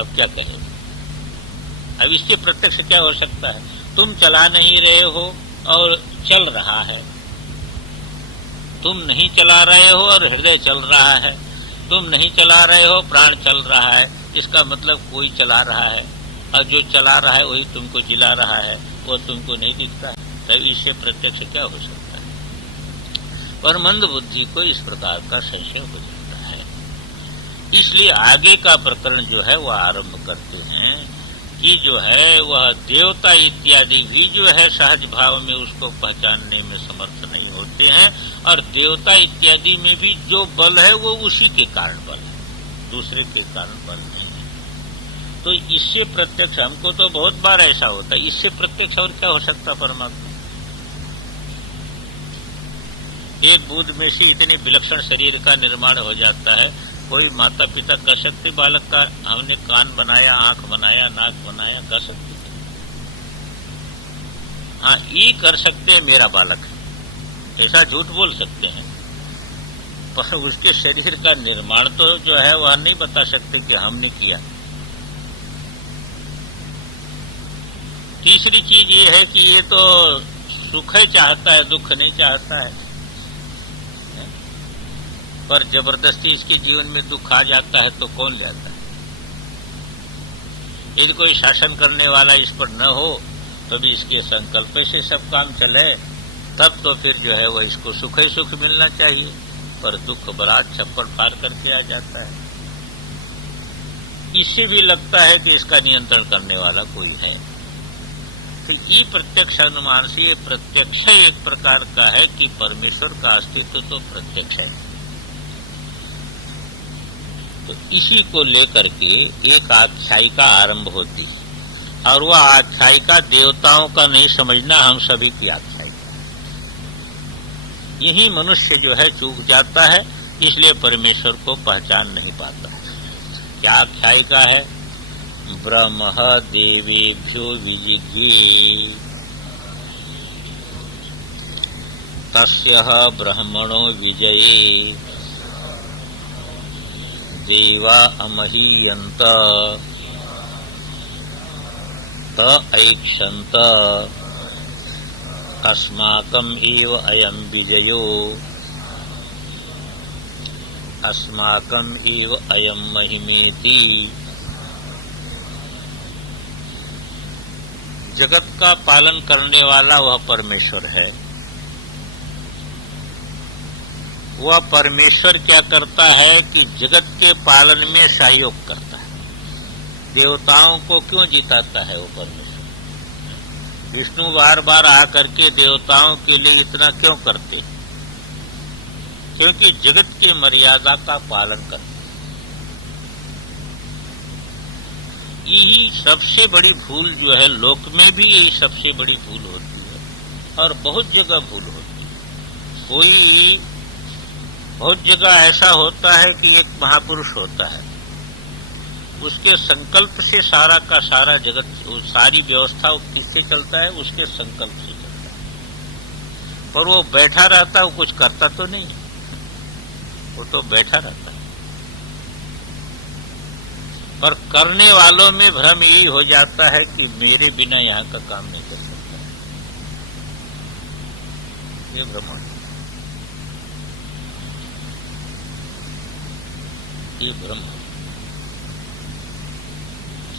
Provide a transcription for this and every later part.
अब क्या कहें? अब इससे प्रत्यक्ष क्या हो सकता है? तुम चला नहीं रहे हो और चल रहा है, तुम नहीं चला रहे हो और हृदय चल रहा है, तुम नहीं चला रहे हो प्राण चल रहा है, इसका मतलब कोई चला रहा है, और जो चला रहा है वही तुमको जिला रहा है, वो तुमको नहीं दिखता है। तब इससे प्रत्यक्ष क्या हो सकता है? पर मंद बुद्धि को इस प्रकार का संशय हो जाता है। इसलिए आगे का प्रकरण जो है वह आरंभ करते हैं कि जो है वह देवता इत्यादि भी जो है सहज भाव में उसको पहचानने में समर्थ नहीं होते हैं, और देवता इत्यादि में भी जो बल है वो उसी के कारण बल है, दूसरे के कारण बल नहीं है। तो इससे प्रत्यक्ष, हमको तो बहुत बार ऐसा होता है, इससे प्रत्यक्ष और क्या हो सकता परमात्मा? एक बूंद में से इतने विलक्षण शरीर का निर्माण हो जाता है। कोई माता पिता कर सकते बालक का, हमने कान बनाया, आंख बनाया, नाक बनाया, कर सकते? हाँ, ये कर सकते हैं मेरा बालक है, ऐसा झूठ बोल सकते हैं, पर उसके शरीर का निर्माण तो जो है वह नहीं बता सकते कि हमने किया। तीसरी चीज ये है कि ये तो सुख ही चाहता है, दुख नहीं चाहता है, पर जबरदस्ती इसके जीवन में दुख आ जाता है तो कौन जाता है? यदि कोई शासन करने वाला इस पर न हो तो भी इसके संकल्प से सब काम चले, तब तो फिर जो है वह इसको सुख ही सुख मिलना चाहिए, पर दुख बरात छप्पड़ फाड़ करके आ जाता है। इससे भी लगता है कि इसका नियंत्रण करने वाला कोई है। तो ये प्रत्यक्ष अनुमान से ये प्रत्यक्ष एक प्रकार का है कि परमेश्वर का अस्तित्व तो प्रत्यक्ष है। तो इसी को लेकर के एक आख्यायिका आरंभ होती है, और वह आख्यायिका देवताओं का नहीं समझना, हम सभी की आख्यायिका। यही मनुष्य जो है चूक जाता है, इसलिए परमेश्वर को पहचान नहीं पाता है। क्या आख्यायिका है? ब्रह्म देवेभ्यो विजिघ्ये तस्यः ब्रह्मणो विजये देवा अमहीयन्त त ऐक्षन्त अस्माकम् एव अयं विजयो अस्माकम् एव अयं महिमेति। जगत का पालन करने वाला वह परमेश्वर है। वह परमेश्वर क्या करता है कि जगत के पालन में सहयोग करता है। देवताओं को क्यों जिताता है वो परमेश्वर? विष्णु बार बार आकर के देवताओं के लिए इतना क्यों करते? क्योंकि जगत की मर्यादा का पालन करते। यही सबसे बड़ी भूल जो है, लोक में भी यही सबसे बड़ी भूल होती है, और बहुत जगह भूल होती है। बहुत जगह ऐसा होता है कि एक महापुरुष होता है, उसके संकल्प से सारा का सारा जगत, सारी व्यवस्था किससे चलता है? उसके संकल्प से चलता है। पर वो बैठा रहता है, वो कुछ करता तो नहीं, वो तो बैठा रहता है। पर करने वालों में भ्रम यही हो जाता है कि मेरे बिना यहाँ का काम नहीं कर सकता। ये भ्रम, ये भ्रम।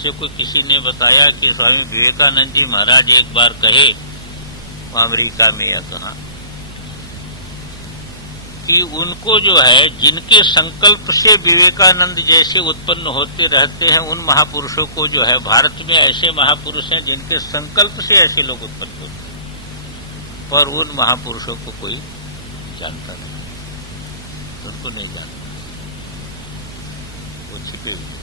से कोई किसी ने बताया कि स्वामी विवेकानंद जी महाराज एक बार कहे, अमेरिका में या कहा, कि उनको जो है जिनके संकल्प से विवेकानंद जैसे उत्पन्न होते रहते हैं, उन महापुरुषों को जो है, भारत में ऐसे महापुरुष हैं जिनके संकल्प से ऐसे लोग उत्पन्न होते हैं, पर उन महापुरुषों को कोई जानता नहीं, उनको नहीं जानता, वो छिपे हुए।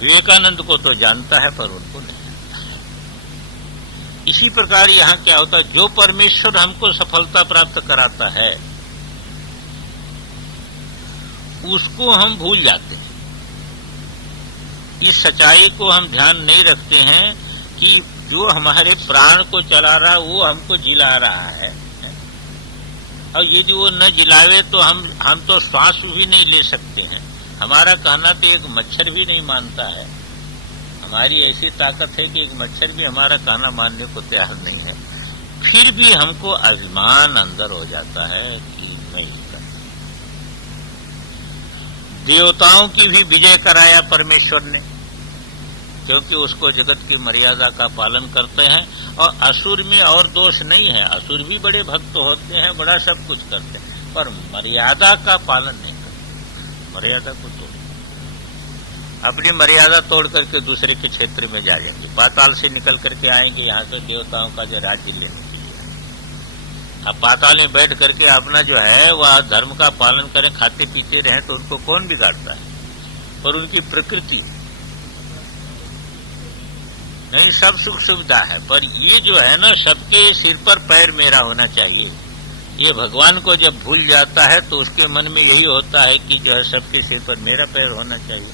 विवेकानंद को तो जानता है पर उनको नहीं। इसी प्रकार यहाँ क्या होता है, जो परमेश्वर हमको सफलता प्राप्त कराता है उसको हम भूल जाते हैं। इस सच्चाई को हम ध्यान नहीं रखते हैं कि जो हमारे प्राण को चला रहा वो हमको जिला रहा है, और यदि वो न जिलावे तो हम तो श्वास भी नहीं ले सकते हैं। हमारा कहना तो एक मच्छर भी नहीं मानता है। हमारी ऐसी ताकत है कि एक मच्छर भी हमारा कहना मानने को तैयार नहीं है। फिर भी हमको अभिमान अंदर हो जाता है कि मैं इसका। देवताओं की भी विजय कराया परमेश्वर ने, क्योंकि उसको जगत की मर्यादा का पालन करते हैं। और असुर में और दोष नहीं है, असुर भी बड़े भक्त होते हैं, बड़ा सब कुछ करते हैं, पर मर्यादा का पालन नहीं करते। मर्यादा को तोड़, अपनी मर्यादा तोड़ करके दूसरे के क्षेत्र में जाएंगे, पाताल से निकल करके आएंगे यहाँ से देवताओं का जो राज्य लेने के लिए। अब पाताल में बैठ करके अपना जो है वह धर्म का पालन करें, खाते पीते रहें, तो उनको कौन बिगाड़ता है? पर उनकी प्रकृति नहीं, सब सुख सुविधा है, पर ये जो है ना, सबके सिर पर पैर मेरा होना चाहिए। ये भगवान को जब भूल जाता है तो उसके मन में यही होता है कि जो है सबके सिर पर मेरा पैर होना चाहिए,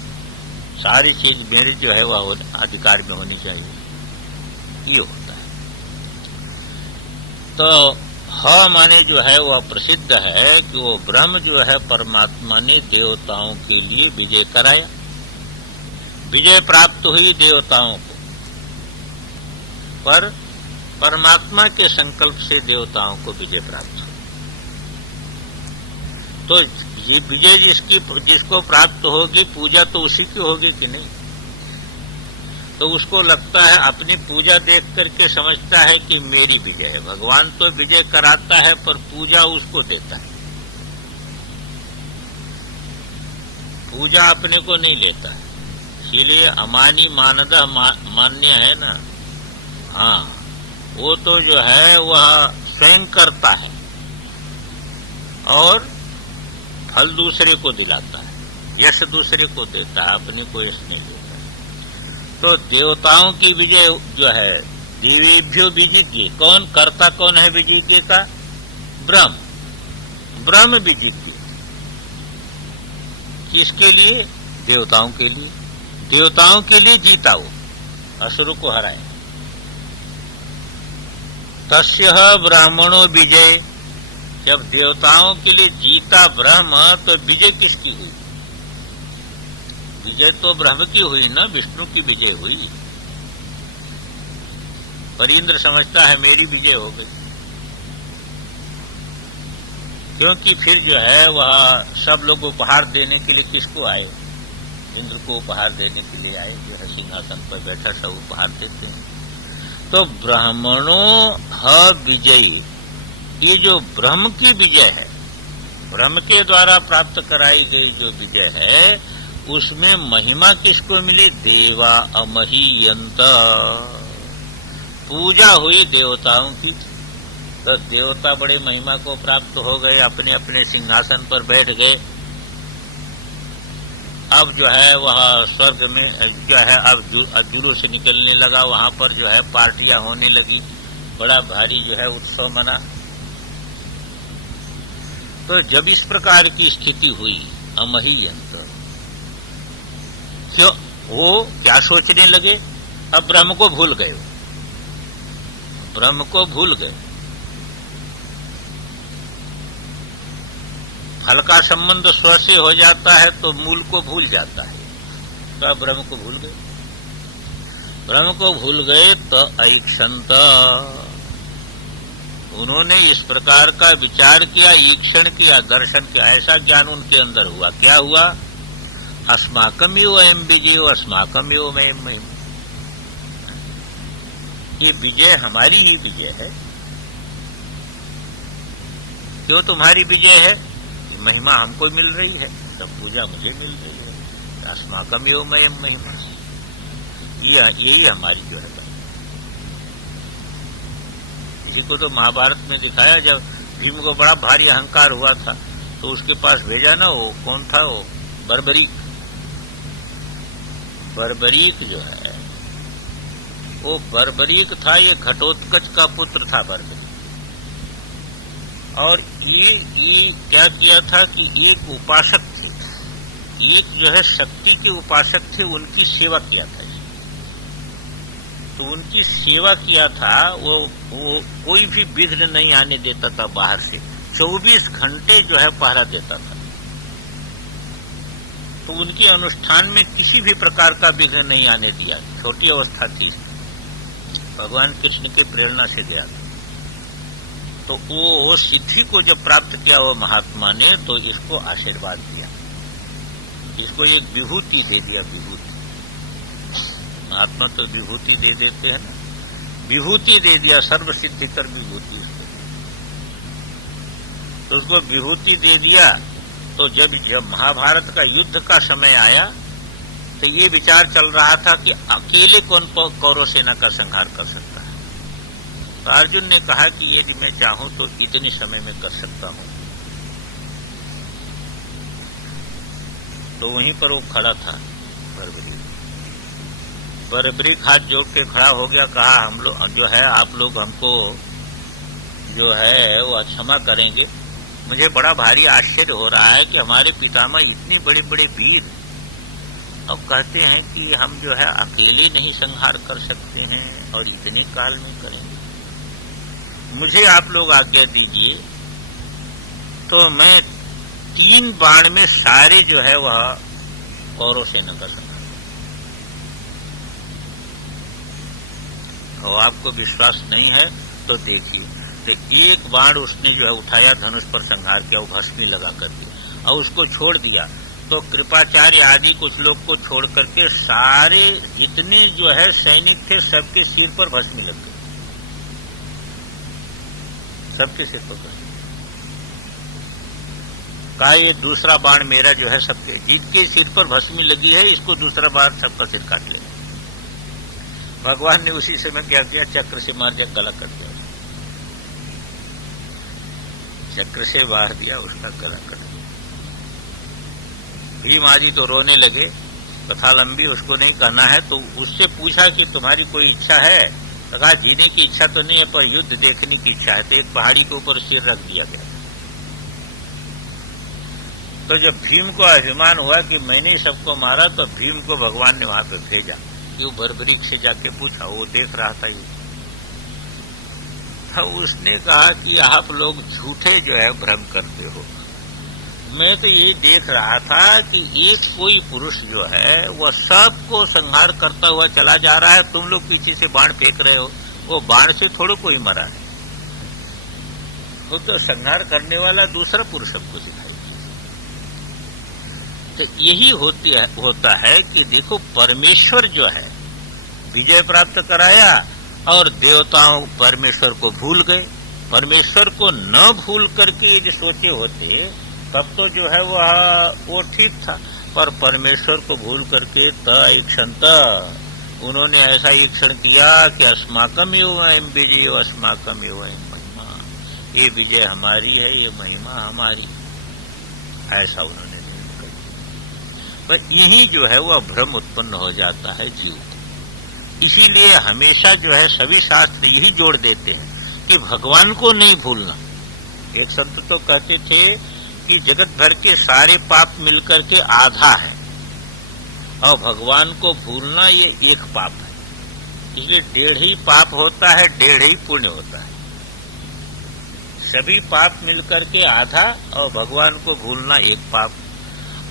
सारी चीज मेरे जो है वह अधिकार में होनी चाहिए, ये होता है। तो माने जो है वह प्रसिद्ध है कि वो ब्रह्म जो है परमात्मा ने देवताओं के लिए विजय कराया, विजय प्राप्त हुई देवताओं को, पर परमात्मा के संकल्प से देवताओं को विजय प्राप्त हुई। तो ये विजय जिसको प्राप्त होगी, पूजा तो उसी की होगी कि नहीं? तो उसको लगता है, अपनी पूजा देख करके समझता है कि मेरी विजय है। भगवान तो विजय कराता है पर पूजा उसको देता है, पूजा अपने को नहीं लेता है। इसीलिए अमानी मानदह मान्य है ना। हाँ, वो तो जो है वह स्वयं करता है और फल दूसरे को दिलाता है, यश दूसरे को देता है, अपने को यश नहीं देता है। तो देवताओं की विजय जो है, देवेभ्यो विजित्य, कौन करता कौन है विजित्य का? ब्रह्म। ब्रह्म विजित्य किसके लिए? देवताओं के लिए। देवताओं के लिए जीता वो, असुरों को हराए। तस्य ब्राह्मणो विजय, जब देवताओं के लिए जीता ब्रह्म तो विजय किसकी हुई? विजय तो ब्रह्म की हुई ना, विष्णु की विजय हुई। पर इंद्र समझता है मेरी विजय हो गई, क्योंकि फिर जो है वह सब लोग उपहार देने के लिए किसको आए? इंद्र को उपहार देने के लिए आए, जो है सिंहासन पर बैठा सब उपहार देते हैं। तो ब्राह्मणों विजयी, ये जो ब्रह्म की विजय है, ब्रह्म के द्वारा प्राप्त कराई गई जो विजय है, उसमें महिमा किसको मिली? देवा अमहीयंत, पूजा हुई देवताओं की। तो देवता बड़े महिमा को प्राप्त हो गए, अपने अपने सिंहासन पर बैठ गए। अब जो है वह स्वर्ग में जो है अब जुलूस निकलने लगा, वहां पर जो है पार्टियां होने लगी, बड़ा भारी जो है उत्सव मना। तो जब इस प्रकार की स्थिति हुई अमहीयंत, क्यों वो क्या सोचने लगे? अब ब्रह्म को भूल गए, ब्रह्म को भूल गए। फल का संबंध स्व से हो जाता है तो मूल को भूल जाता है। तो अब ब्रह्म को भूल गए, ब्रह्म को भूल गए तो ऐक्षंत, उन्होंने इस प्रकार का विचार किया, ईक्षण किया, दर्शन किया, ऐसा ज्ञान उनके अंदर हुआ। क्या हुआ? अस्माकम यो अयम विजय, अस्माकम यो मयम महिम, ये विजय हमारी ही विजय है। क्यों तुम्हारी विजय है? महिमा हमको मिल रही है, तब पूजा मुझे मिल रही है। अस्माकम यो मयम महिमा, यही हमारी जो है। इसी को तो महाभारत में दिखाया, जब भीम को बड़ा भारी अहंकार हुआ था तो उसके पास भेजा ना, वो कौन था? वो बर्बरीक। बर्बरीक जो है वो बर्बरीक था, ये घटोत्कच का पुत्र था बर्बरीक। और ये क्या किया था कि एक उपासक थे, एक जो है शक्ति के उपासक थे, उनकी सेवा किया था। तो उनकी सेवा किया था, वो कोई भी विघ्न नहीं आने देता था बाहर से, 24 घंटे जो है पहरा देता था। तो उनके अनुष्ठान में किसी भी प्रकार का विघ्न नहीं आने दिया। छोटी अवस्था थी, भगवान कृष्ण की प्रेरणा से गया था। तो वो सिद्धि को जब प्राप्त किया वो महात्मा ने, तो इसको आशीर्वाद दिया, इसको एक विभूति दे दिया। विभूति, महात्मा तो विभूति दे देते हैं ना, विभूति दे दिया, सर्व सिद्धिकर विभूति उसको। तो उसको विभूति दे दिया। तो जब महाभारत का युद्ध का समय आया तो ये विचार चल रहा था कि अकेले कौन कौरव सेना का संहार कर सकता है। तो अर्जुन ने कहा कि यदि मैं चाहूं तो इतने समय में कर सकता हूं। तो वहीं पर वो खड़ा था, बरबरीक हाथ जोड़ के खड़ा हो गया। कहा हम लोग जो है, आप लोग हमको जो है वो क्षमा करेंगे। मुझे बड़ा भारी आश्चर्य हो रहा है कि हमारे पितामह इतने बड़े बड़े वीर अब कहते हैं कि हम जो है अकेले नहीं संहार कर सकते हैं और इतने काल में करेंगे। मुझे आप लोग आज्ञा दीजिए तो मैं 3 बाण में सारे जो है वह कौरव सेना का संहार। और आपको विश्वास नहीं है तो देखिए। तो एक बाण उसने जो है उठाया, धनुष पर संहार किया, वो भस्मी लगा करके, और उसको छोड़ दिया। तो कृपाचार्य आदि कुछ लोग को छोड़ करके सारे जितने जो है सैनिक थे सबके सिर पर भस्मी लग गई, सबके सिर पर भस्मी। कहा ये दूसरा बाण मेरा जो है सबके, जिसके सिर पर भस्मी लगी है इसको दूसरा बाण सबका सिर काट ले। भगवान ने उसी समय क्या किया, चक्र से मार दिया, गला कट दिया, चक्र से बाहर दिया, उसका गला कट दिया। भीम आदि तो रोने लगे, कथा लंबी उसको नहीं कहना है। तो उससे पूछा कि तुम्हारी कोई इच्छा है? तो कहा जीने की इच्छा तो नहीं है पर युद्ध देखने की इच्छा है। तो एक पहाड़ी के ऊपर सिर रख दिया गया। तो जब भीम को अभिमान हुआ कि मैंने सबको मारा, तो भीम को भगवान ने वहां पे भेजा। यो बरबरीक से जाके पूछा, वो देख रहा था ये। तो उसने कहा कि आप लोग झूठे जो है भ्रम करते हो। मैं तो ये देख रहा था कि एक कोई पुरुष जो है वह सबको संहार करता हुआ चला जा रहा है, तुम लोग पीछे से बाण फेंक रहे हो। वो बाण से थोड़ा कोई मरा है, वो तो संहार करने वाला दूसरा पुरुष सबको दिखाई। तो यही होता है कि देखो परमेश्वर जो है विजय प्राप्त कराया और देवताओं परमेश्वर को भूल गए। परमेश्वर को न भूल करके यदि सोचे होते तब तो जो है वो ठीक था, पर परमेश्वर को भूल करके तईक्षणता उन्होंने ऐसा ईक्षण किया कि अस्माकम एवं विजय अस्माकम एवं महिमा, ये विजय हमारी है, ये महिमा हमारी, ऐसा उन्होंने पर यही जो है वह भ्रम उत्पन्न हो जाता है जीव को। इसीलिए हमेशा जो है सभी शास्त्र यही जोड़ देते हैं कि भगवान को नहीं भूलना। एक संत तो कहते थे कि जगत भर के सारे पाप मिलकर के आधा है और भगवान को भूलना ये एक पाप है। इसलिए 1.5 ही पाप होता है, 1.5 ही पुण्य होता है। सभी पाप मिलकर के आधा और भगवान को भूलना एक पाप,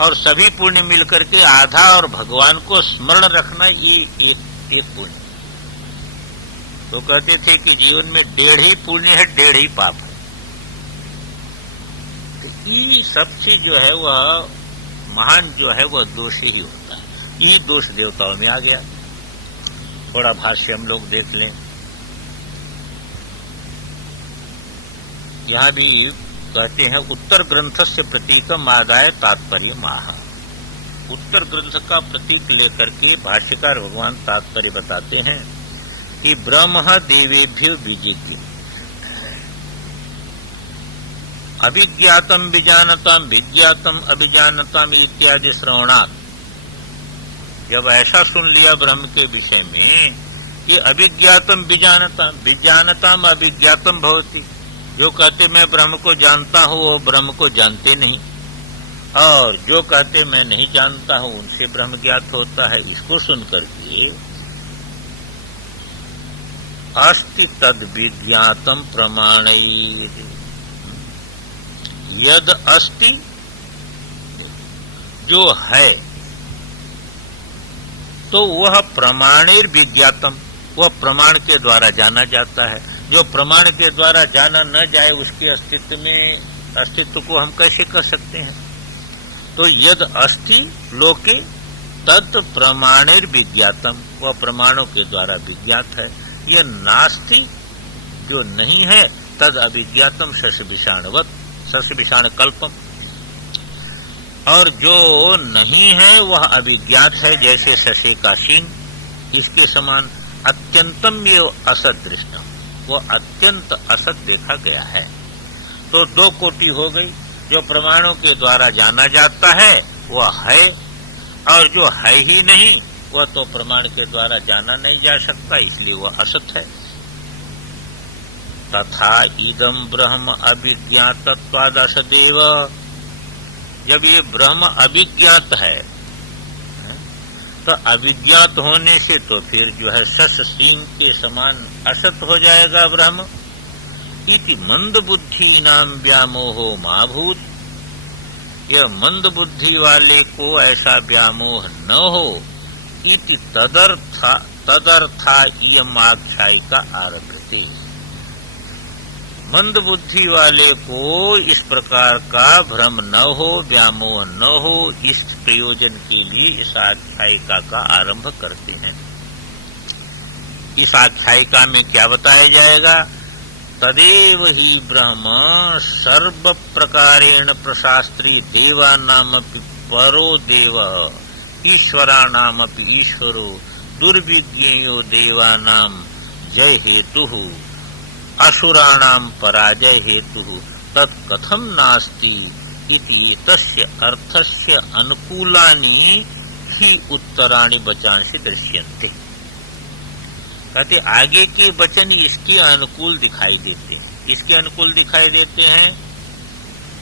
और सभी पुण्य मिलकर के आधा और भगवान को स्मरण रखना ये एक पुण्य। तो कहते थे कि जीवन में 1.5 ही पुण्य है, 1.5 ही पाप है। तो ये सबसे जो है वह महान जो है वह दोष ही होता है। ये दोष देवताओं में आ गया। थोड़ा भाष्य हम लोग देख लें। यहाँ भी कहते हैं उत्तर ग्रंथ से प्रतीकम आदाय तात्पर्य माह। उत्तर ग्रंथ का प्रतीक लेकर के भाष्यकार भगवान तात्पर्य बताते हैं कि ब्रह्म देवेभ्यो विजिज्ञ अभिज्ञातम विजानताम विज्ञातम अभिजानताम इत्यादि श्रवणात्। जब ऐसा सुन लिया ब्रह्म के विषय में कि अभिज्ञातम विजानताम विज्ञानताम अभिज्ञातम भवति, जो कहते मैं ब्रह्म को जानता हूँ वो ब्रह्म को जानते नहीं, और जो कहते मैं नहीं जानता हूँ उनसे ब्रह्म ज्ञात होता है। इसको सुन करके अस्ति तद विज्ञातम प्रमाणैः यद अस्ति, जो है तो वह प्रमाणेर विज्ञातम, वह प्रमाण के द्वारा जाना जाता है। जो प्रमाण के द्वारा जाना न जाए उसके अस्तित्व को हम कैसे कह सकते हैं? तो यद अस्ति लोके तत् प्रमाणेर विज्ञातम, वह प्रमाणों के द्वारा विज्ञात है। यह नास्ति, जो नहीं है, तद अविज्ञातम शश विषाणवत, शश विषाण कल्पम, और जो नहीं है वह अविज्ञात है, जैसे शशे का सींग, इसके समान। अत्यंतम ये असत दृष्टम, वह अत्यंत असत देखा गया है। तो दो कोटि हो गई। जो प्रमाणों के द्वारा जाना जाता है वह है, और जो है ही नहीं वह तो प्रमाण के द्वारा जाना नहीं जा सकता, इसलिए वह असत है। तथा इदम ब्रह्म अभिज्ञातत्वाद असदेव, जब ये ब्रह्म अभिज्ञात है तो अभिज्ञात होने से तो फिर जो है शश सींग के समान असत हो जाएगा ब्रह्म। इति मंद बुद्धि नाम व्यामोहो माभूत, यह मंद बुद्धि वाले को ऐसा व्यामोह न हो। इति तदर्था इयम आख्यायिका आरभ्यते, मंद बुद्धि वाले को इस प्रकार का भ्रम न हो, व्यामोह न हो, इस प्रयोजन के लिए इस आख्यायिका का आरंभ करते हैं। इस आख्यायिका में क्या बताया जाएगा? तदेव ही ब्रह्म सर्व प्रकारेण प्रशास्त्री देवानामपि परो देव, ईश्वराणामपि ईश्वरो, दुर्विज्ञेयो देवानाम जय हेतु, असुराणाम पराजय हेतु, तत्कथम नास्ति इति तस्य अर्थस्य अनुकूलानि ही उत्तराणि वचांसि दृश्यन्ते। कहते आगे के वचन इसके अनुकूल दिखाई देते हैं। इसके अनुकूल दिखाई देते हैं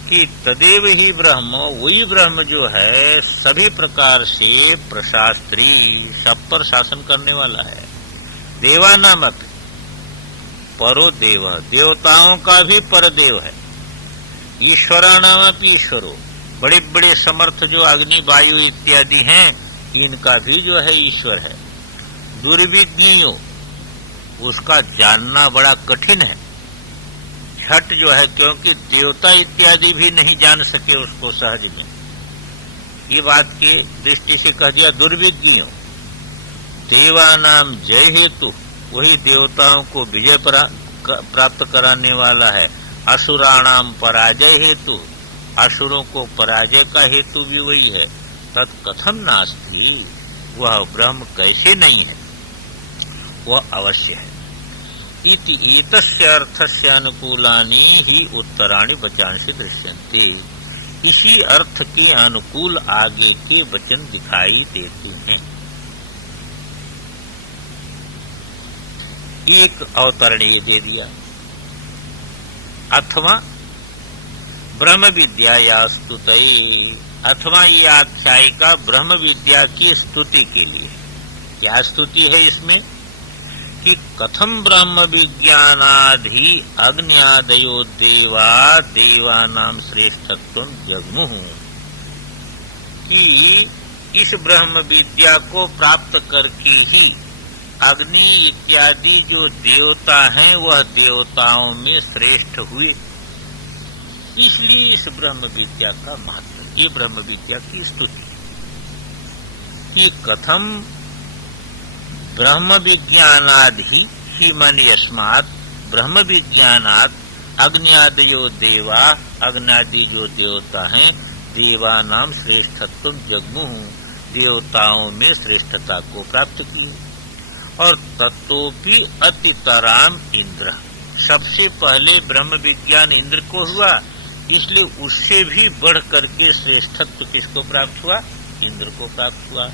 कि तदेव ही ब्रह्म, वही ब्रह्म जो है सभी प्रकार से प्रशास्त्री, सब पर शासन करने वाला है। देवानामक परो देव, देवताओं का भी परदेव है। ईश्वराणामपि ईश्वरो, बड़े बड़े समर्थ जो अग्नि वायु इत्यादि हैं इनका भी जो है ईश्वर है। दुर्विज्ञेयो, उसका जानना बड़ा कठिन है। छठ जो है, क्योंकि देवता इत्यादि भी नहीं जान सके उसको सहज में, ये बात की दृष्टि से कह दिया दुर्विज्ञेयो। देवानाम जय हेतु, वही देवताओं को विजय प्राप्त कराने वाला है। असुराणाम पराजय हेतु, असुरों को पराजय का हेतु भी वही है। तत्कथम नास्ति, वह ब्रह्म कैसे नहीं है, वह अवश्य है। इति एतस्य अर्थस्य अनुकूलानि ही उत्तराणि वचांसि दृश्यन्ते, इसी अर्थ के अनुकूल आगे के वचन दिखाई देते हैं। एक अवतरण ये दे दिया। अथवा ब्रह्म विद्या या स्तुतये, अथवा ये आख्यायिका ब्रह्म विद्या की स्तुति के लिए। क्या स्तुति है इसमें? कि कथम ब्रह्म विज्ञानाधि अग्न्यादयो देवा देवानाम श्रेष्ठत्वं जग्मुः, कि इस ब्रह्म विद्या को प्राप्त करके ही अग्नि इत्यादि जो देवता हैं वह देवताओं में श्रेष्ठ हुए। इसलिए इस ब्रह्म विद्या का महत्व, ये ब्रह्म विद्या की स्तुति। कि कथम ब्रह्म विज्ञानादि ही मन यस्मात् ब्रह्म विज्ञानात् अग्न्यादयो देवा, अग्नादि जो देवता हैं देवानाम श्रेष्ठत्व जग्मुः, देवताओं में श्रेष्ठता को प्राप्त की। और तत्तोपि अतितराम इंद्र, सबसे पहले ब्रह्म विज्ञान इंद्र को हुआ, इसलिए उससे भी बढ़ करके श्रेष्ठत्व किसको प्राप्त हुआ? इंद्र को प्राप्त हुआ।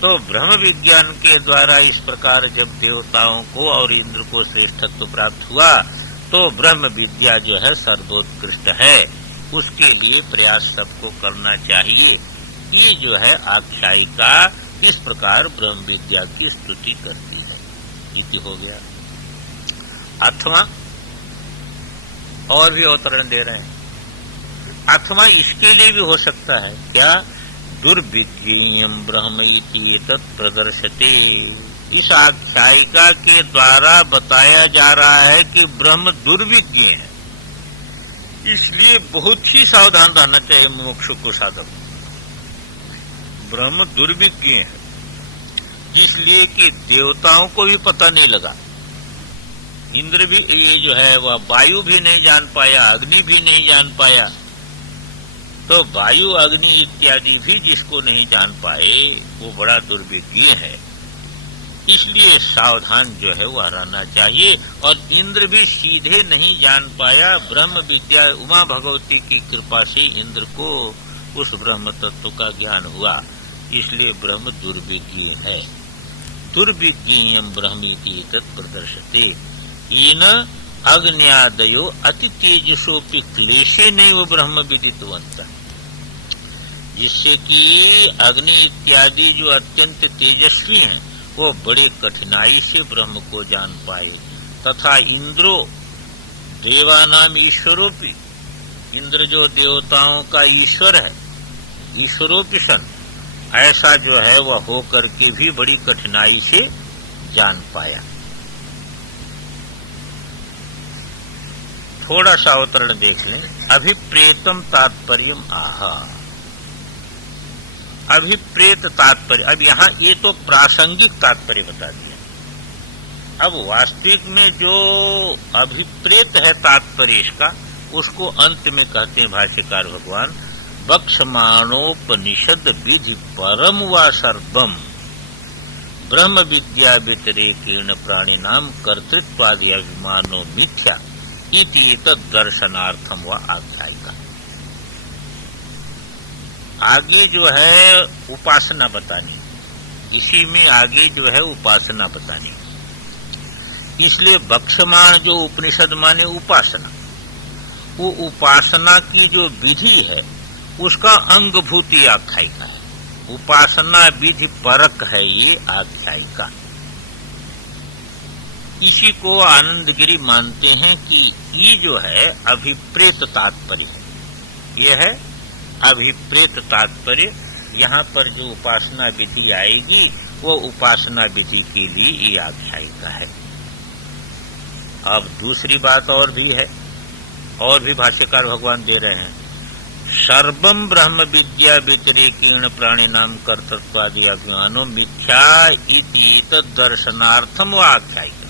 तो ब्रह्म विज्ञान के द्वारा इस प्रकार जब देवताओं को और इंद्र को श्रेष्ठत्व प्राप्त हुआ तो ब्रह्म विद्या जो है सर्वोत्कृष्ट है, उसके लिए प्रयास सबको करना चाहिए। ये जो है आख्यायिका इस प्रकार ब्रह्म विद्या की स्तुति करती है। इति हो गया। अथवा और भी अवतरण दे रहे हैं। अथवा इसके लिए भी हो सकता है क्या? दुर्विज्ञेयं ब्रह्म इति तत् प्रदर्शते। इस आख्यायिका के द्वारा बताया जा रहा है कि ब्रह्म दुर्विज्ञ है, इसलिए बहुत ही सावधान रहना चाहिए मोक्ष को साधक। ब्रह्म दुर्विज्ञ है इसलिए कि देवताओं को भी पता नहीं लगा, इंद्र भी ये जो है वह वायु भी नहीं जान पाया, अग्नि भी नहीं जान पाया, तो वायु अग्नि इत्यादि भी जिसको नहीं जान पाए वो बड़ा दुर्विज्ञ है। इसलिए सावधान जो है वह रहना चाहिए। और इंद्र भी सीधे नहीं जान पाया, ब्रह्म विद्या उमा भगवती की कृपा से इंद्र को उस ब्रह्म तत्व का ज्ञान हुआ, इसलिए ब्रह्म दुर्विज्ञ है। दुर्विज्ञेयं ब्रह्मीति तत् प्रदर्शते येन अग्न्यादयो अति तेजसोपि क्लेशे नैव ब्रह्म विदितवन्तः, जिससे कि अग्नि इत्यादि जो अत्यंत तेजस्वी हैं वो बड़े कठिनाई से ब्रह्म को जान पाए। तथा इंद्रो देवानाम ईश्वरोपि, इंद्र जो देवताओं का ईश्वर है, ईश्वरोपि सन, ऐसा जो है वह हो करके भी बड़ी कठिनाई से जान पाया। थोड़ा सा अवतरण देख लें। अभिप्रेतम तात्पर्यम आहा, अभिप्रेत तात्पर्य। अब यहाँ ये तो प्रासंगिक तात्पर्य बता दिया। अब वास्तविक में जो अभिप्रेत है तात्पर्य इसका, उसको अंत में कहते हैं भाष्यकार भगवान, वक्षमाणोपनिषद विधि परम व सर्वम ब्रह्म विद्या व्यतिरेकेण प्राणिनाम कर्तृत्वादि अभिमानो मिथ्या इति तद दर्शनार्थम व आख्यायिका। आगे जो है उपासना बतानी, इसी में आगे जो है उपासना बतानी। इसलिए वक्षमाण जो उपनिषद माने उपासना, वो उपासना की जो विधि है उसका अंगभूति आख्यायिका है। उपासना विधि परक है ये आख्यायिका। इसी को आनंदगिरी मानते हैं कि ये जो है अभिप्रेत तात्पर्य है। यह है अभिप्रेत तात्पर्य। यहाँ पर जो उपासना विधि आएगी वो उपासना विधि के लिए ये आख्यायिका है। अब दूसरी बात और भी है, और भी भाष्यकार भगवान दे रहे हैं, सर्वम ब्रह्म विद्या व्यतिरेकेण प्राणिनाम कर्तृत्वादि अभिमानो मिथ्या इति तद दर्शनार्थम व आख्यायिका।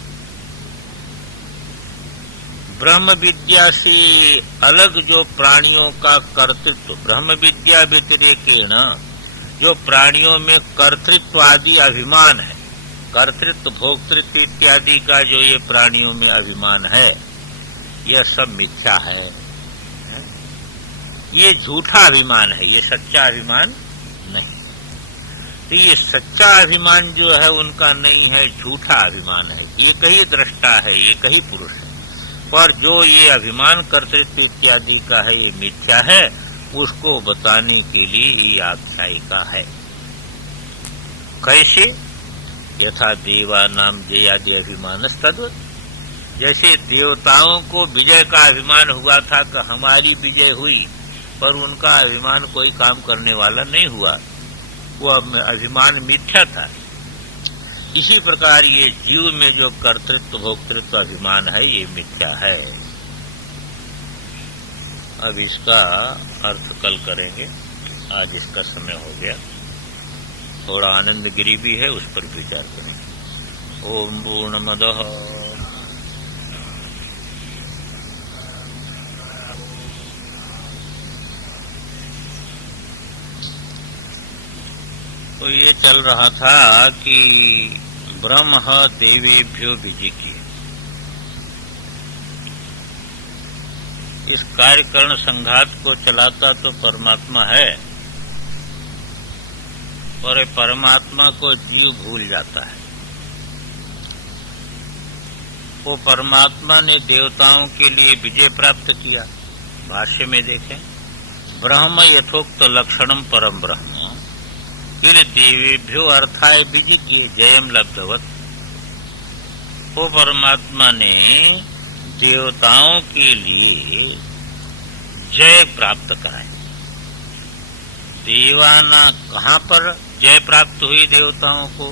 ब्रह्म विद्या से अलग जो प्राणियों का कर्तृत्व, ब्रह्म विद्या व्यतिरेकेण जो प्राणियों में कर्तृत्व आदि अभिमान है, कर्तृत्व भोक्तृत्व इत्यादि का जो ये प्राणियों में अभिमान है, यह सब मिथ्या है। ये झूठा अभिमान है, ये सच्चा अभिमान नहीं। तो ये सच्चा अभिमान जो है उनका नहीं है, झूठा अभिमान है। एक ही दृष्टा है, एक ही पुरुष है, पर जो ये अभिमान कर्तृत्व इत्यादि का है ये मिथ्या है, उसको बताने के लिए ये आख्यायिका है। कैसे? यथा देवा नाम जयादि अभिमान तद्वत्, जैसे देवताओं को विजय का अभिमान हुआ था कि हमारी विजय हुई, पर उनका अभिमान कोई काम करने वाला नहीं हुआ, वो अभिमान मिथ्या था। इसी प्रकार ये जीव में जो कर्तृत्व भोक्तृत्व अभिमान है ये मिथ्या है। अब इसका अर्थ कल करेंगे, आज इसका समय हो गया। थोड़ा आनंदगिरी भी है, उस पर विचार करेंगे। ओम पूर्णमदः तो ये चल रहा था कि ब्रह्म देवेभ्यो विजिकी, इस कार्यकरण संघात को चलाता तो परमात्मा है, और परमात्मा को जीव भूल जाता है। वो परमात्मा ने देवताओं के लिए विजय प्राप्त किया। भाष्य में देखें, ब्रह्म यथोक्त लक्षणम परम ब्रह्म किल देवेभ्यो अर्थाय विजिकी जयम लब्धवत। वो परमात्मा ने देवताओं के लिए जय प्राप्त कराई। देवाना कहाँ पर जय प्राप्त हुई देवताओं को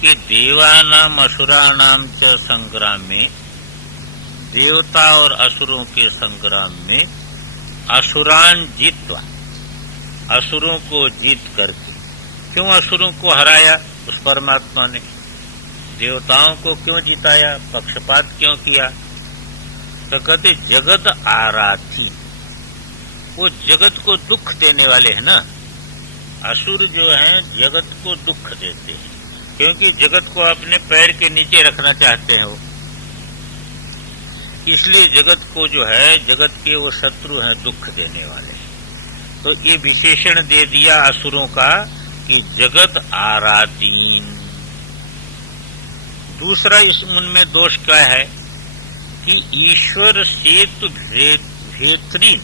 कि देवानाम असुराणाम च संग्राम में, देवता और असुरों के संग्राम में असुरान जीतवा, असुरों को जीत करके। क्यों असुरों को हराया उस परमात्मा ने? देवताओं को क्यों जिताया? पक्षपात क्यों किया? तो कहते जगत आराधी, वो जगत को दुख देने वाले हैं ना। असुर जो हैं जगत को दुख देते हैं, क्योंकि जगत को अपने पैर के नीचे रखना चाहते हैं वो, इसलिए जगत को जो है, जगत के वो शत्रु हैं, दुख देने वाले। तो ये विशेषण दे दिया असुरों का कि जगत आराधीन। दूसरा इस उनमें दोष क्या है कि ईश्वर सेतु भेत्रीन,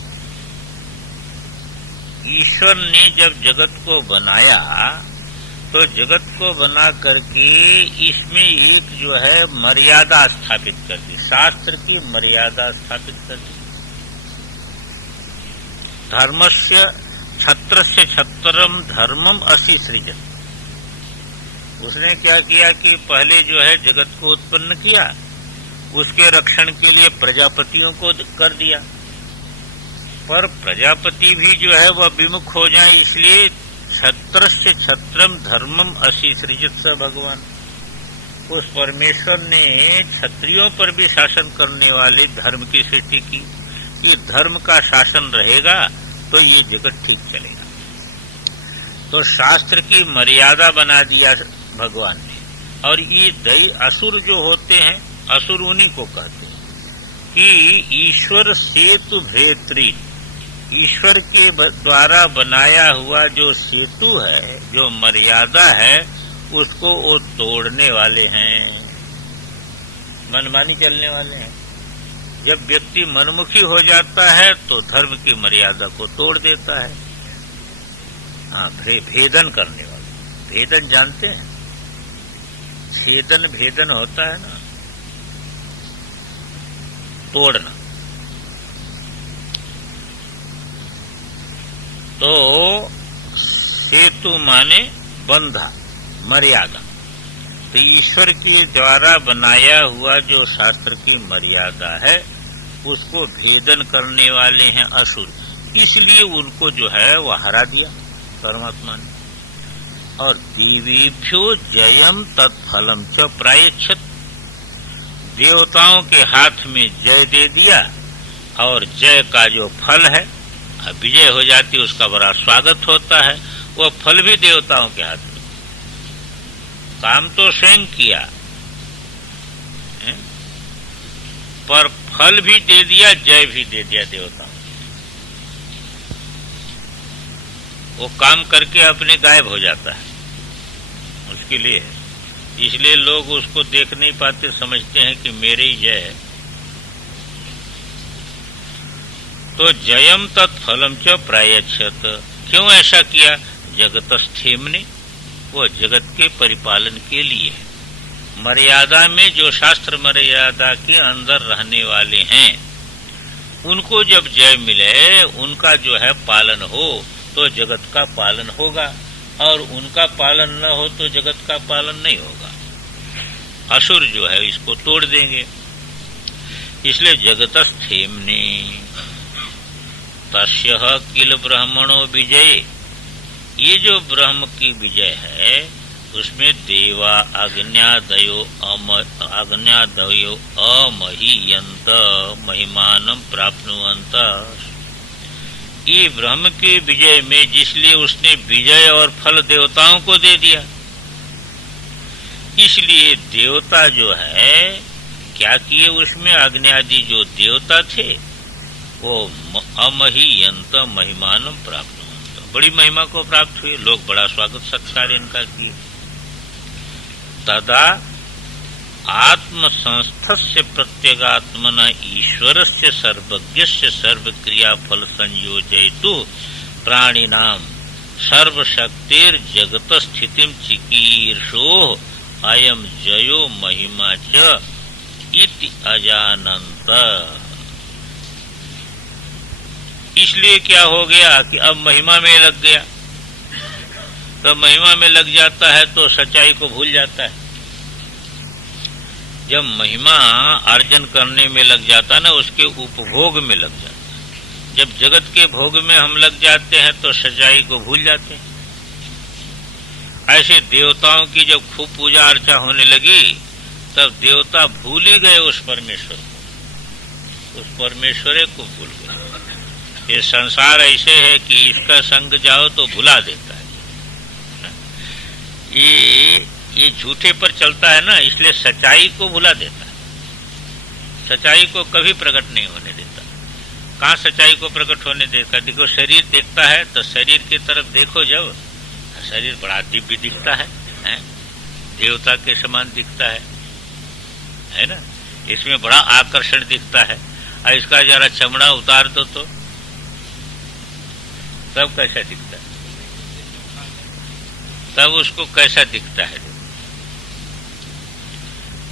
ईश्वर ने जब जगत को बनाया तो जगत को बना करके इसमें एक जो है मर्यादा स्थापित कर दी, शास्त्र की मर्यादा स्थापित कर दी। धर्मस्य छत्रस्य छत्रम धर्मम असि सृजत। उसने क्या किया कि पहले जो है जगत को उत्पन्न किया, उसके रक्षण के लिए प्रजापतियों को कर दिया, पर प्रजापति भी जो है वह विमुख हो जाए, इसलिए छत्रस्य छत्रम धर्मम असि सृजत स भगवान। उस परमेश्वर ने क्षत्रियों पर भी शासन करने वाले धर्म की सृष्टि की कि धर्म का शासन रहेगा तो ये जगत ठीक चलेगा। तो शास्त्र की मर्यादा बना दिया भगवान ने। और ये दैव असुर जो होते हैं, असुर उन्हीं को कहते हैं कि ईश्वर सेतु भेत्री, ईश्वर के द्वारा बनाया हुआ जो सेतु है, जो मर्यादा है, उसको वो तोड़ने वाले हैं, मनमानी चलने वाले हैं। जब व्यक्ति मनमुखी हो जाता है तो धर्म की मर्यादा को तोड़ देता है। हाँ, भेदन करने वाले। भेदन जानते हैं? छेदन भेदन होता है ना, तोड़ना। तो सेतु माने बंधा, मर्यादा। तो ईश्वर के द्वारा बनाया हुआ जो शास्त्र की मर्यादा है उसको भेदन करने वाले हैं असुर, इसलिए उनको जो है वह हरा दिया परमात्मा ने। और देवीभ्यो जयम तत्फलम च प्रायच्छत, देवताओं के हाथ में जय दे दिया और जय का जो फल है, विजय हो जाती उसका बड़ा स्वागत होता है, वह फल भी देवताओं के हाथ में। काम तो स्वयं किया पर फल भी दे दिया, जय भी दे दिया देवताओं। वो काम करके अपने गायब हो जाता है, उसके लिए है। इसलिए लोग उसको देख नहीं पाते, समझते हैं कि मेरे ही जय है। तो जयम तत्फलम च प्रायच्छत। क्यों ऐसा किया? जगतस्थेम ने, वो जगत के परिपालन के लिए। मर्यादा में जो शास्त्र मर्यादा के अंदर रहने वाले हैं उनको जब जय मिले, उनका जो है पालन हो तो जगत का पालन होगा, और उनका पालन न हो तो जगत का पालन नहीं होगा। असुर जो है इसको तोड़ देंगे। इसलिए जगतस्थेमने तस्यः किल ब्रह्मणो विजय, ये जो ब्रह्म की विजय है उसमें देवा अग्न्यादयो अमहीयंत महिमानं प्राप्नुवन्त। ये ब्रह्म की विजय में जिसलिए उसने विजय और फल देवताओं को दे दिया, इसलिए देवता जो है क्या किए, उसमें अग्न्यादि जो देवता थे वो अमहीयंत महिमानं प्राप्नुवन्त, बड़ी महिमा को प्राप्त हुए। लोग बड़ा स्वागत सत्कार इनका किए। तदा आत्मसंस्थस्य प्रत्यगात्मना ईश्वरस्य सर्वज्ञस्य सर्वक्रियाफल संयोजयतु प्राणिनां सर्वशक्तिर जगत स्थितिम चिकीर्षो अयम जयो महिमा च इति अजानन्त। इसलिए क्या हो गया कि अब महिमा में लग गया, तो महिमा में लग जाता है तो सच्चाई को भूल जाता है। जब महिमा अर्जन करने में लग जाता है ना, उसके उपभोग में लग जाता है। जब जगत के भोग में हम लग जाते हैं तो सच्चाई को भूल जाते हैं। ऐसे देवताओं की जब खूब पूजा अर्चा होने लगी तब देवता भूल ही गए उस परमेश्वर को, उस परमेश्वर को भूल गए। ये संसार ऐसे है कि इसका संग जाओ तो भुला देता है। ये झूठे पर चलता है ना, इसलिए सच्चाई को भुला देता है। सच्चाई को कभी प्रकट नहीं होने देता। कहाँ सच्चाई को प्रकट होने देता? देखो, शरीर देखता है तो शरीर की तरफ देखो, जब शरीर बड़ा दिव्य दिखता है, देवता के समान दिखता है ना, इसमें बड़ा आकर्षण दिखता है। और इसका जरा चमड़ा उतार दो तो तब कैसा दिखता है, तब उसको कैसा दिखता है।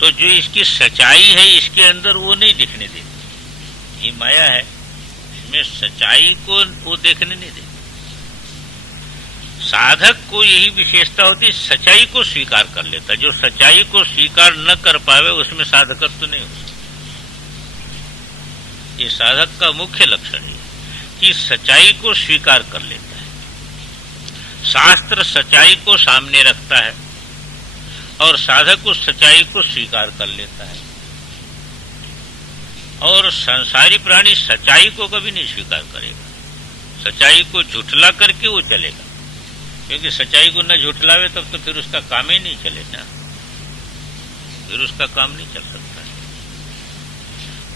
तो जो इसकी सच्चाई है इसके अंदर वो नहीं दिखने देती। ये माया है, इसमें सच्चाई को वो देखने नहीं देती। साधक को यही विशेषता होती, सच्चाई को स्वीकार कर लेता। जो सच्चाई को स्वीकार न कर पावे उसमें साधकत्व तो नहीं हो सकता। ये साधक का मुख्य लक्षण है कि सच्चाई को स्वीकार कर लेता है। शास्त्र सच्चाई को सामने रखता है और साधक उस सच्चाई को स्वीकार कर लेता है। और संसारी प्राणी सच्चाई को कभी नहीं स्वीकार करेगा। सच्चाई को झुठला करके वो चलेगा, क्योंकि सच्चाई को न झुठलावे तब तो फिर उसका काम ही नहीं चलेगा, फिर उसका काम नहीं चल सकता है।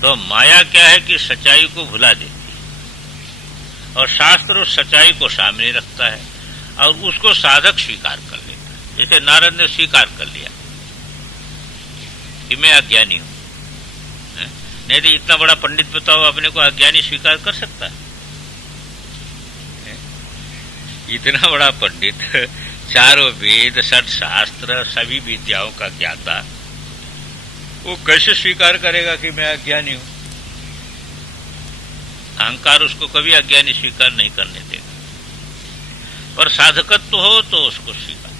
तो माया क्या है कि सच्चाई को भुला देती है और शास्त्र उस सच्चाई को सामने रखता है और उसको साधक स्वीकार कर लेता है। जैसे नारद ने स्वीकार कर लिया कि मैं अज्ञानी हूं, नहीं तो इतना बड़ा पंडित बताओ अपने को अज्ञानी स्वीकार कर सकता है? इतना बड़ा पंडित, चारों वेद, षट शास्त्र, सभी विद्याओं का ज्ञाता, वो कैसे स्वीकार करेगा कि मैं अज्ञानी हूं? अहंकार उसको कभी अज्ञानी स्वीकार नहीं करने देगा। पर साधकत्व हो तो उसको स्वीकार।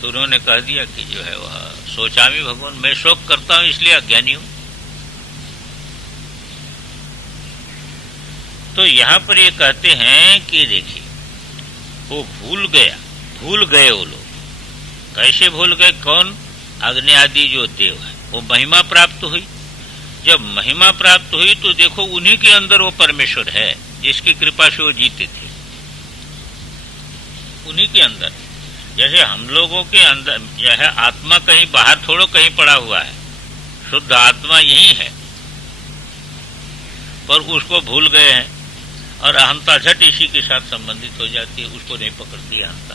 तो उन्होंने कह दिया कि जो है वह सोचामी भगवान, मैं शोक करता हूं इसलिए अज्ञानी हूं। तो यहां पर ये कहते हैं कि देखिए, वो भूल गए वो लोग। कैसे भूल गए? कौन? अग्नि आदि जो देव है, वो महिमा प्राप्त हुई। जब महिमा प्राप्त हुई तो देखो उन्हीं के अंदर वो परमेश्वर है जिसकी कृपा से वो जीते थे, उन्हीं के अंदर। जैसे हम लोगों के अंदर जो है आत्मा कहीं बाहर थोड़ो कहीं पड़ा हुआ है, शुद्ध आत्मा यही है, पर उसको भूल गए हैं और अहंता झट इसी के साथ संबंधित हो जाती है, उसको नहीं पकड़ती अहंता।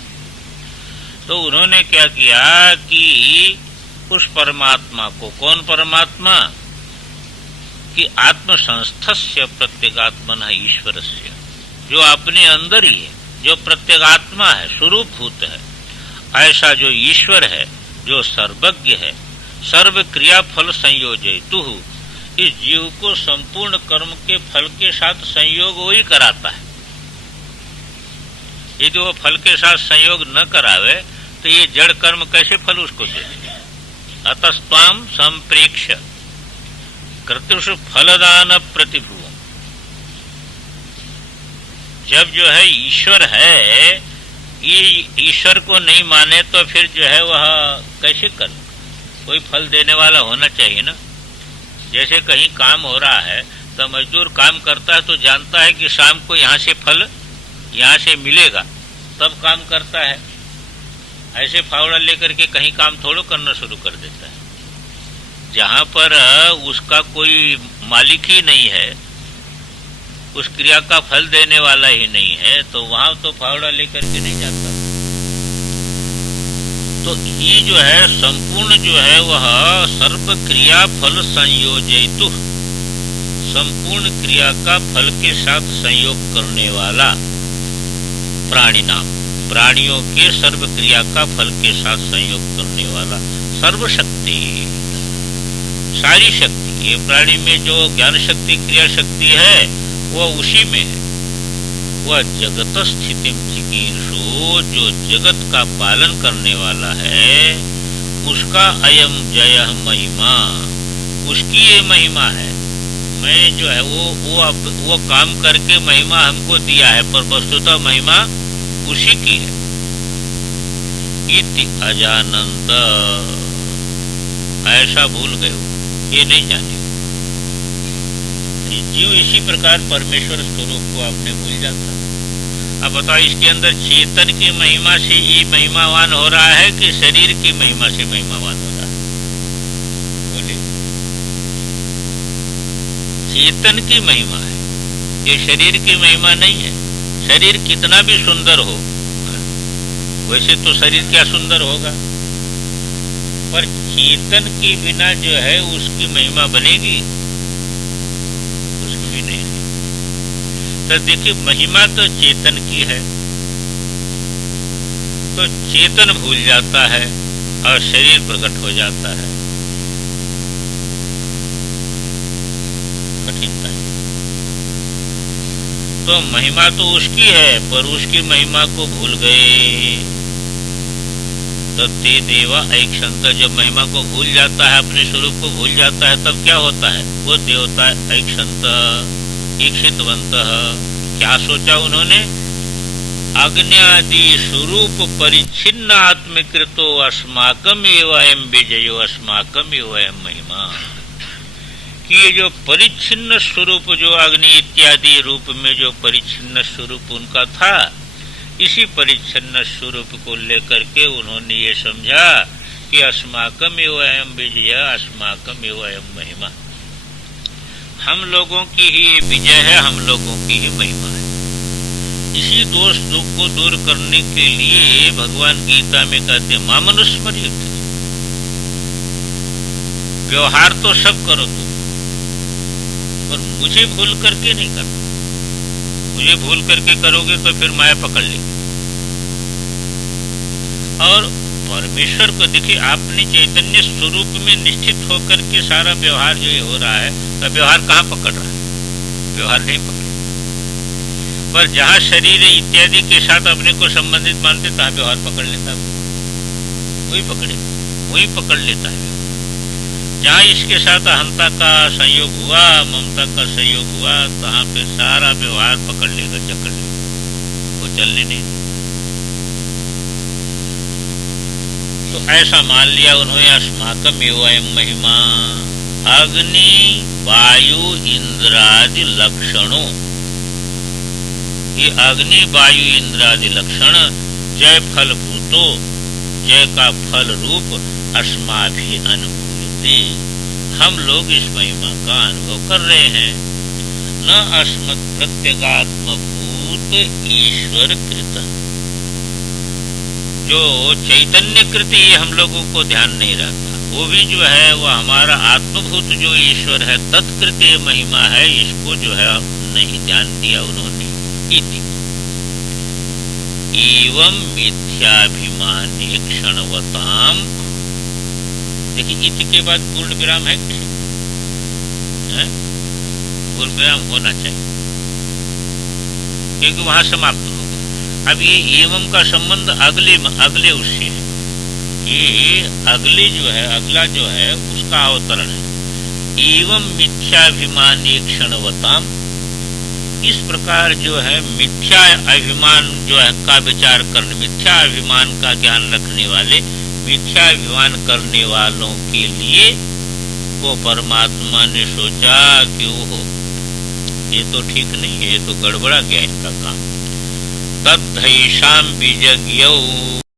तो उन्होंने क्या किया कि उस परमात्मा को, कौन परमात्मा? कि आत्म संस्थस्य प्रत्यगात्मनः ईश्वरस्य, जो अपने अंदर ही है, जो प्रत्यगात्मा है, स्वरूपभूत है, ऐसा जो ईश्वर है, जो सर्वज्ञ है, सर्व क्रिया फल संयोजयतु, इस जीव को संपूर्ण कर्म के फल के साथ संयोग वही कराता है। यदि वो फल के साथ संयोग न करावे तो ये जड़ कर्म कैसे फल उसको देते? अतस्त्वाम संप्रेक्ष्य कर्तृषु फलदान प्रतिभू। जब जो है ईश्वर है, ये ईश्वर को नहीं माने तो फिर जो है वह कैसे कर? कोई फल देने वाला होना चाहिए ना। जैसे कहीं काम हो रहा है तो मजदूर काम करता है तो जानता है कि शाम को यहाँ से फल यहाँ से मिलेगा, तब काम करता है। ऐसे फावड़ा लेकर के कहीं काम थोड़ो करना शुरू कर देता है। जहां पर उसका कोई मालिक ही नहीं है, उस क्रिया का फल देने वाला ही नहीं है, तो वहां तो फावड़ा लेकर के नहीं जाता। तो ये जो है संपूर्ण जो है वह सर्व क्रिया फल संयोजयतु, संपूर्ण क्रिया का फल के साथ संयोग करने वाला प्राणी नाम, प्राणियों के सर्व क्रिया का फल के साथ संयोग करने वाला सर्वशक्ति, सारी शक्ति। ये प्राणी में जो ज्ञान शक्ति, क्रिया शक्ति है वो उसी में है, वह जगत स्थितिम चिकीर्षो, जो जगत का पालन करने वाला है, उसका अयम जय महिमा, उसकी ये महिमा है। मैं जो है वो काम करके महिमा हमको दिया है, पर वस्तुतः महिमा उसी की है। इति अजानंत, ऐसा भूल गए हो, ये नहीं जाने। जीव इसी प्रकार परमेश्वर स्वरूप को आपने भूल जाता। अब बताओ, इसके अंदर चेतन की महिमा से ये महिमावान हो रहा है कि शरीर की महिमा से महिमावान हो रहा है? बोले, चेतन की महिमा है, ये शरीर की महिमा नहीं है। शरीर कितना भी सुंदर हो, वैसे तो शरीर क्या सुंदर होगा, पर चेतन के बिना जो है उसकी महिमा बनेगी? उसकी भी नहीं। तो देखिए, महिमा तो चेतन की है, तो चेतन भूल जाता है और शरीर प्रकट हो जाता है। कठिनता है। तो महिमा तो उसकी है, पर उसकी महिमा को भूल गए। तो ते देवा ऐक्षंत, जब महिमा को भूल जाता है, अपने स्वरूप को भूल जाता है, तब क्या होता है? वो देवता ऐक्षंत ईक्षितवंत, क्या सोचा उन्होंने? अग्न्यादि स्वरूप परिच्छिन्न आत्मकृतो अस्माकम एवं विजयो अस्माकम एवं महिमा, कि ये जो परिच्छिन्न स्वरूप, जो अग्नि इत्यादि रूप में जो परिच्छिन्न स्वरूप उनका था, इसी परिच्छिन्न स्वरूप को लेकर के उन्होंने ये समझा कि अस्माकम एवं विजय अस्माकम एवं महिमा, हम लोगों की ही विजय है, हम लोगों की ही महिमा है। इसी दोष दुख को दूर करने के लिए भगवान गीता में कहते हैं मामनुस्मर्यते, व्यवहार तो सब करो तुम, पर मुझे भूल करके नहीं करना। मुझे भूल करके करोगे तो फिर माया पकड़ लेगी। और परमेश्वर को देखिए, आपने चैतन्य स्वरूप में निश्चित होकर के सारा व्यवहार जो ये हो रहा है, तो व्यवहार कहाँ पकड़ रहा है? व्यवहार नहीं पकड़। पर जहाँ शरीर इत्यादि के साथ अपने को संबंधित मानते, तहाँ व्यवहार पकड़ लेता है, वही पकड़ लेता है। जहाँ इसके साथ अहंता का संयोग हुआ, ममता का संयोग हुआ, तहाँ पे सारा व्यवहार पकड़ लेगा, जकड़ लेगा, वो चलने नहीं। तो ऐसा मान लिया उन्होंने, अस्माकम एवं महिमा, अग्नि वायु इंद्रादि लक्षणों, ये अग्नि वायु इंद्रादि लक्षण जय फल भूतो, जय का फल रूप अस्माभि अनुभूयते, हम लोग इस महिमा का अनुभव कर रहे हैं। न अस्मत् प्रत्यगात्म भूत ईश्वर कृत, जो चैतन्य कृति ये हम लोगों को ध्यान नहीं रहता, वो भी जो है वो हमारा आत्मभूत जो ईश्वर है तत्कृत्य महिमा है, इसको जो है नहीं ध्यान दिया उन्होंने। इति एवं मिथ्याभिमानी क्षणवताम, देखिए इति के बाद पूर्ण विराम है, पूर्ण विराम होना चाहिए, क्योंकि वहां समाप्त होगा। अब ये एवं का संबंध अगले उससे है, ये अगले जो है, अगला जो है उसका अवतरण है। एवं मिथ्याभिमानी क्षणवताम, इस प्रकार जो है मिथ्या अभिमान जो है का विचार करने, मिथ्या अभिमान का ज्ञान रखने वाले, मिथ्या अभिमान करने वालों के लिए वो परमात्मा ने सोचा कि वो ये तो ठीक नहीं है, ये तो गड़बड़ा गया इनका काम। तद्धैषां विजज्ञौ,